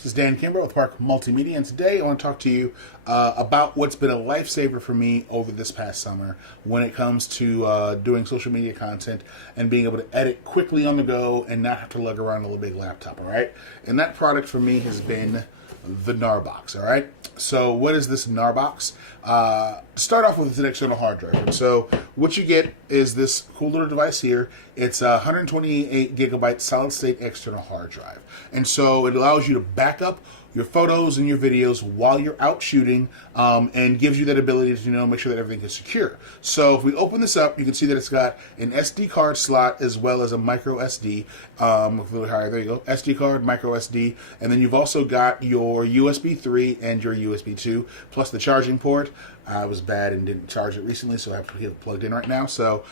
This is Dan Kimber with Park Multimedia, and today I want to talk to you about what's been a lifesaver for me over this past summer when it comes to doing social media content and being able to edit quickly on the go and not have to lug around a little big laptop, all right? And that product for me has been the Gnarbox, all right? So what is this Gnarbox? To start off with, it's an external hard drive. And so what you get is this cool little device here. It's a 128 gigabyte solid state external hard drive. And so it allows you to back up your photos and your videos while you're out shooting, and gives you that ability to make sure that everything is secure. So if we open this up, you can see that it's got an SD card slot as well as a micro SD. A little higher, there you go, SD card, micro SD, and then you've also got your USB 3 and your USB 2 plus the charging port. I was bad and didn't charge it recently, so I have to get it plugged in right now. So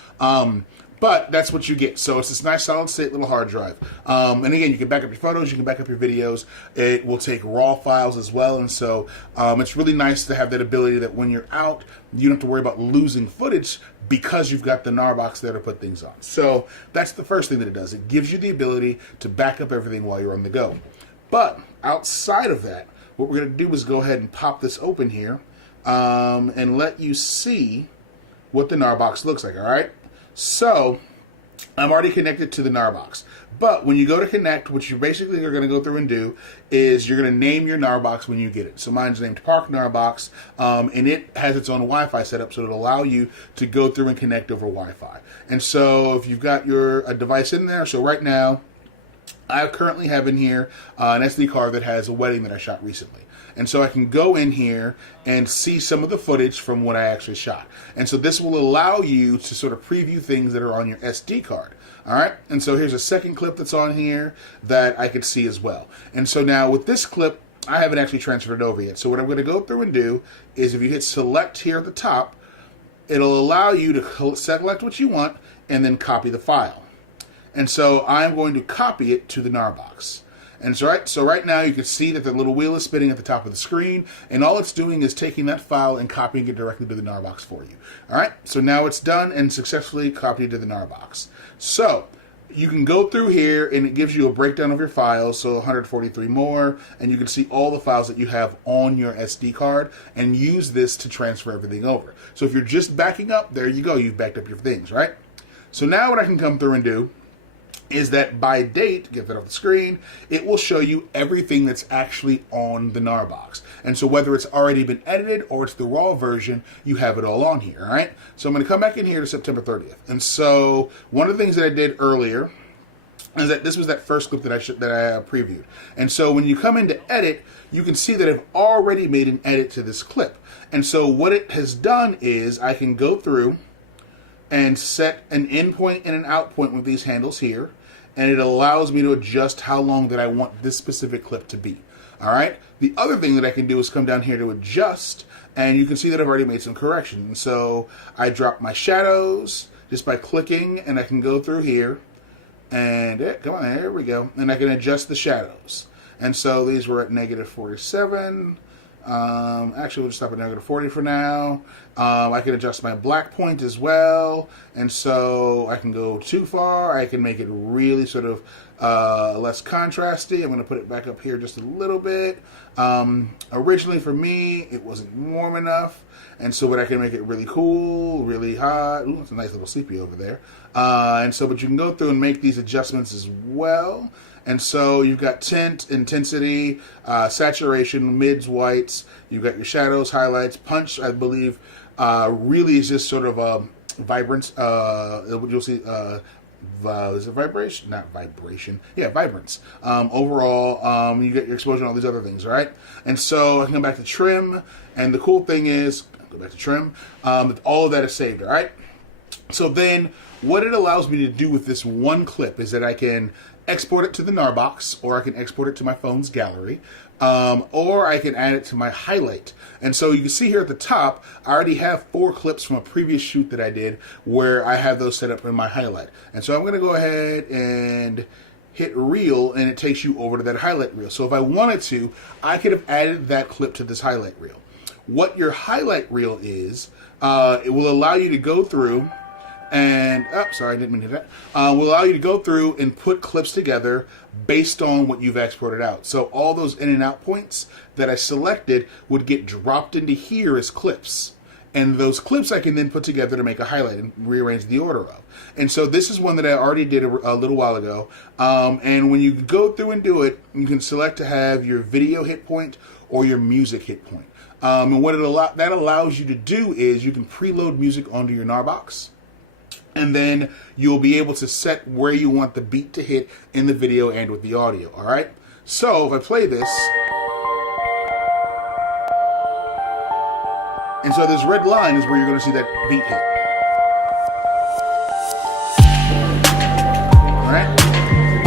but that's what you get. So it's this nice solid state little hard drive. And again, you can back up your photos, you can back up your videos. It will take raw files as well. And so it's really nice to have that ability that when you're out, you don't have to worry about losing footage because you've got the Gnarbox there to put things on. So that's the first thing that it does. It gives you the ability to back up everything while you're on the go. But outside of that, what we're going to do is go ahead and pop this open here and let you see what the Gnarbox looks like, all right? So, I'm already connected to the Gnarbox. But when you go to connect, what you basically are going to go through and do is you're going to name your Gnarbox when you get it. So mine's named Park Gnarbox, and it has its own Wi-Fi setup, so it'll allow you to go through and connect over Wi-Fi. And so if you've got a device in there, so right now, I currently have in here an SD card that has a wedding that I shot recently. And so I can go in here and see some of the footage from what I actually shot. And so this will allow you to sort of preview things that are on your SD card. All right. And so here's a second clip that's on here that I could see as well. And so now with this clip, I haven't actually transferred it over yet. So what I'm going to go through and do is if you hit select here at the top, it'll allow you to select what you want and then copy the file. And so I'm going to copy it to the Gnarbox. And so right now you can see that the little wheel is spinning at the top of the screen, and all it's doing is taking that file and copying it directly to the Gnarbox for you. All right, so now it's done and successfully copied to the Gnarbox. So you can go through here and it gives you a breakdown of your files, so 143 more, and you can see all the files that you have on your SD card and use this to transfer everything over. So if you're just backing up, there you go, you've backed up your things, right? So now what I can come through and do is that by date, get that off the screen, it will show you everything that's actually on the Gnarbox. And so whether it's already been edited or it's the raw version, you have it all on here, all right? So I'm going to come back in here to September 30th. And so one of the things that I did earlier is that this was that first clip that I previewed. And so when you come into edit, you can see that I've already made an edit to this clip. And so what it has done is I can go through and set an in point and an out point with these handles here, and it allows me to adjust how long that I want this specific clip to be. All right. The other thing that I can do is come down here to adjust, and you can see that I've already made some corrections. So I drop my shadows just by clicking, and I can go through here, and come on, there we go, and I can adjust the shadows. And so these were at -47. Actually, we'll just stop at -40 for now. I can adjust my black point as well, and so I can go too far. I can make it really sort of less contrasty. I'm going to put it back up here just a little bit. Originally for me, it wasn't warm enough, and so but I can make it really cool, really hot. Ooh, it's a nice little sleepy over there. And so, but you can go through and make these adjustments as well. And so you've got tint, intensity, saturation, mids, whites. You've got your shadows, highlights, punch. I believe really is just sort of a vibrance. You'll see. Is it vibration? Not vibration. Yeah, vibrance. Overall, you get your exposure and all these other things, right? And so I can come back to trim. And the cool thing is, go back to trim. All of that is saved, all right? So then what it allows me to do with this one clip is that I can export it to the Gnarbox, or I can export it to my phone's gallery, or I can add it to my highlight. And so you can see here at the top, I already have 4 clips from a previous shoot that I did where I have those set up in my highlight. And so I'm going to go ahead and hit reel, and it takes you over to that highlight reel. So if I wanted to, I could have added that clip to this highlight reel. What your highlight reel is, it will allow you to go through and, oh, sorry, I didn't mean to do that. Will allow you to go through and put clips together based on what you've exported out. So all those in and out points that I selected would get dropped into here as clips. And those clips I can then put together to make a highlight and rearrange the order of. And so this is one that I already did a little while ago. And when you go through and do it, you can select to have your video hit point or your music hit point. And what that allows you to do is you can preload music onto your Gnarbox. And then you'll be able to set where you want the beat to hit in the video and with the audio. All right. So if I play this. And so this red line is where you're going to see that beat hit. All right?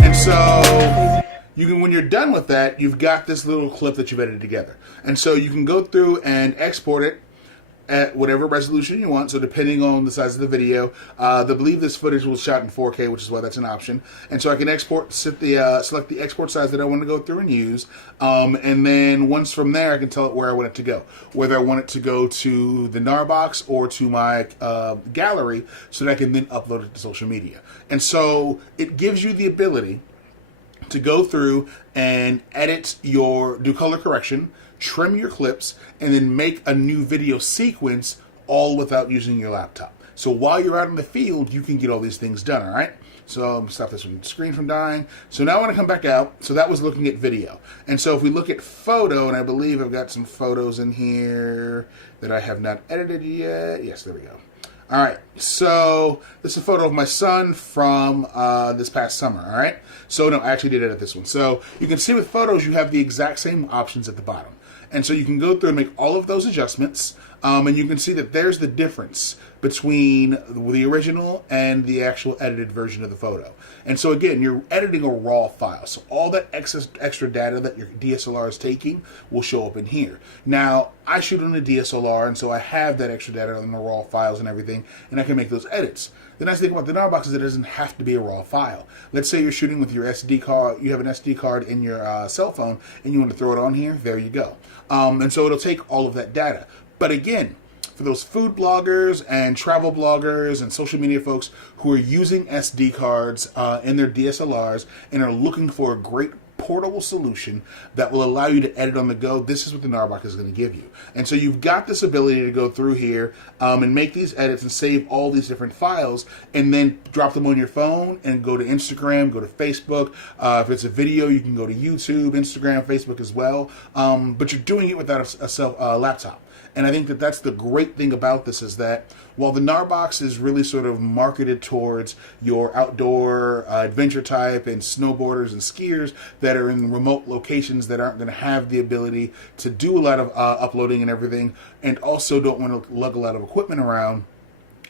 And so you can, when you're done with that, you've got this little clip that you've edited together. And so you can go through and export it at whatever resolution you want. So depending on the size of the video, I believe this footage was shot in 4K, which is why that's an option. And so I can select the export size that I want to go through and use. And then once from there, I can tell it where I want it to go. Whether I want it to go to the Gnarbox or to my gallery, so that I can then upload it to social media. And so it gives you the ability to go through and do color correction, trim your clips, and then make a new video sequence all without using your laptop. So while you're out in the field, you can get all these things done, all right? So I'm going to stop this screen from dying. So now I want to come back out. So that was looking at video. And so if we look at photo, and I believe I've got some photos in here that I have not edited yet. Yes, there we go. All right, so this is a photo of my son from this past summer, all right? So no, I actually did edit this one. So you can see with photos, you have the exact same options at the bottom. And so you can go through and make all of those adjustments, and you can see that there's the difference between the original and the actual edited version of the photo. And so again, you're editing a raw file. So all that extra data that your DSLR is taking will show up in here. Now, I shoot on a DSLR, and so I have that extra data on the raw files and everything, and I can make those edits. The nice thing about the Gnarbox is it doesn't have to be a raw file. Let's say you're shooting with your SD card, you have an SD card in your cell phone, and you want to throw it on here, there you go. And so it'll take all of that data. But again, for those food bloggers and travel bloggers and social media folks who are using SD cards in their DSLRs and are looking for a great portable solution that will allow you to edit on the go, this is what the Gnarbox is going to give you. And so you've got this ability to go through here and make these edits and save all these different files and then drop them on your phone and go to Instagram, go to Facebook. If it's a video, you can go to YouTube, Instagram, Facebook as well. But you're doing it without a laptop. And I think that that's the great thing about this is that while the Gnarbox is really sort of marketed towards your outdoor adventure type and snowboarders and skiers that are in remote locations that aren't going to have the ability to do a lot of uploading and everything, and also don't want to lug a lot of equipment around,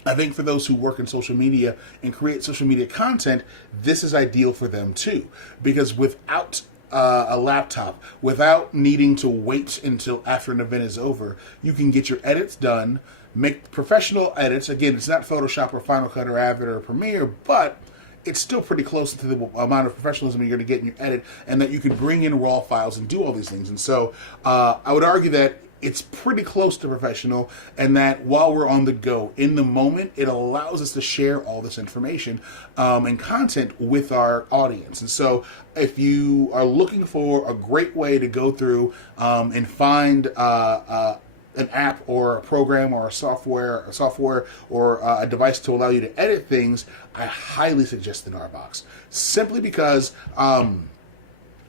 I think for those who work in social media and create social media content, this is ideal for them too. Because without a laptop, without needing to wait until after an event is over, you can get your edits done, make professional edits. Again, it's not Photoshop or Final Cut or Avid or Premiere, but it's still pretty close to the amount of professionalism you're going to get in your edit, and that you can bring in raw files and do all these things. And so I would argue that it's pretty close to professional, and that while we're on the go, in the moment, it allows us to share all this information and content with our audience. And so if you are looking for a great way to go through and find an app or a program or a software or a device to allow you to edit things, I highly suggest the Gnarbox. Simply because I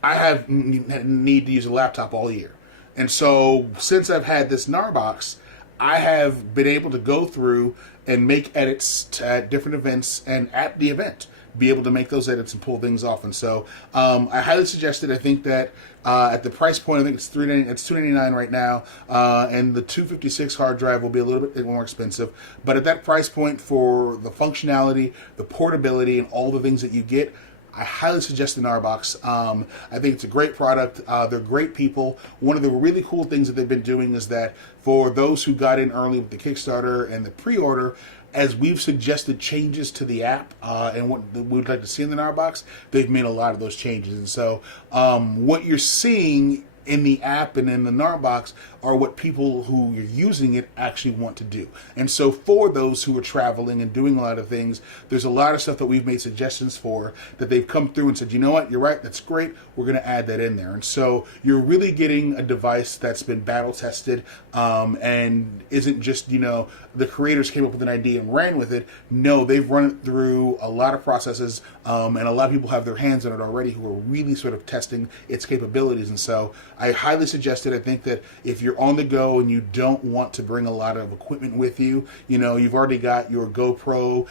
have need to use a laptop all year. And so since I've had this Gnarbox, I have been able to go through and make edits at different events and at the event, be able to make those edits and pull things off. And so I highly suggest it. I think that at the price point, I think it's $299 right now, and the 256 hard drive will be a little bit more expensive. But at that price point, for the functionality, the portability, and all the things that you get, I highly suggest the Gnarbox. I think it's a great product. They're great people. One of the really cool things that they've been doing is that for those who got in early with the Kickstarter and the pre-order, as we've suggested changes to the app and what we'd like to see in the Gnarbox, they've made a lot of those changes. And so what you're seeing in the app and in the Gnarbox are what people who are using it actually want to do. And so for those who are traveling and doing a lot of things, there's a lot of stuff that we've made suggestions for that they've come through and said, you know what, you're right, that's great, we're going to add that in there. And so you're really getting a device that's been battle tested and isn't just, the creators came up with an idea and ran with it. No, they've run it through a lot of processes and a lot of people have their hands on it already who are really sort of testing its capabilities. And so I highly suggest it. I think that if you're on the go and you don't want to bring a lot of equipment with you, you've already got your GoPro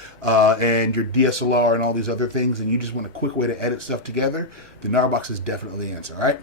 and your DSLR and all these other things, and you just want a quick way to edit stuff together, the Gnarbox is definitely the answer, all right?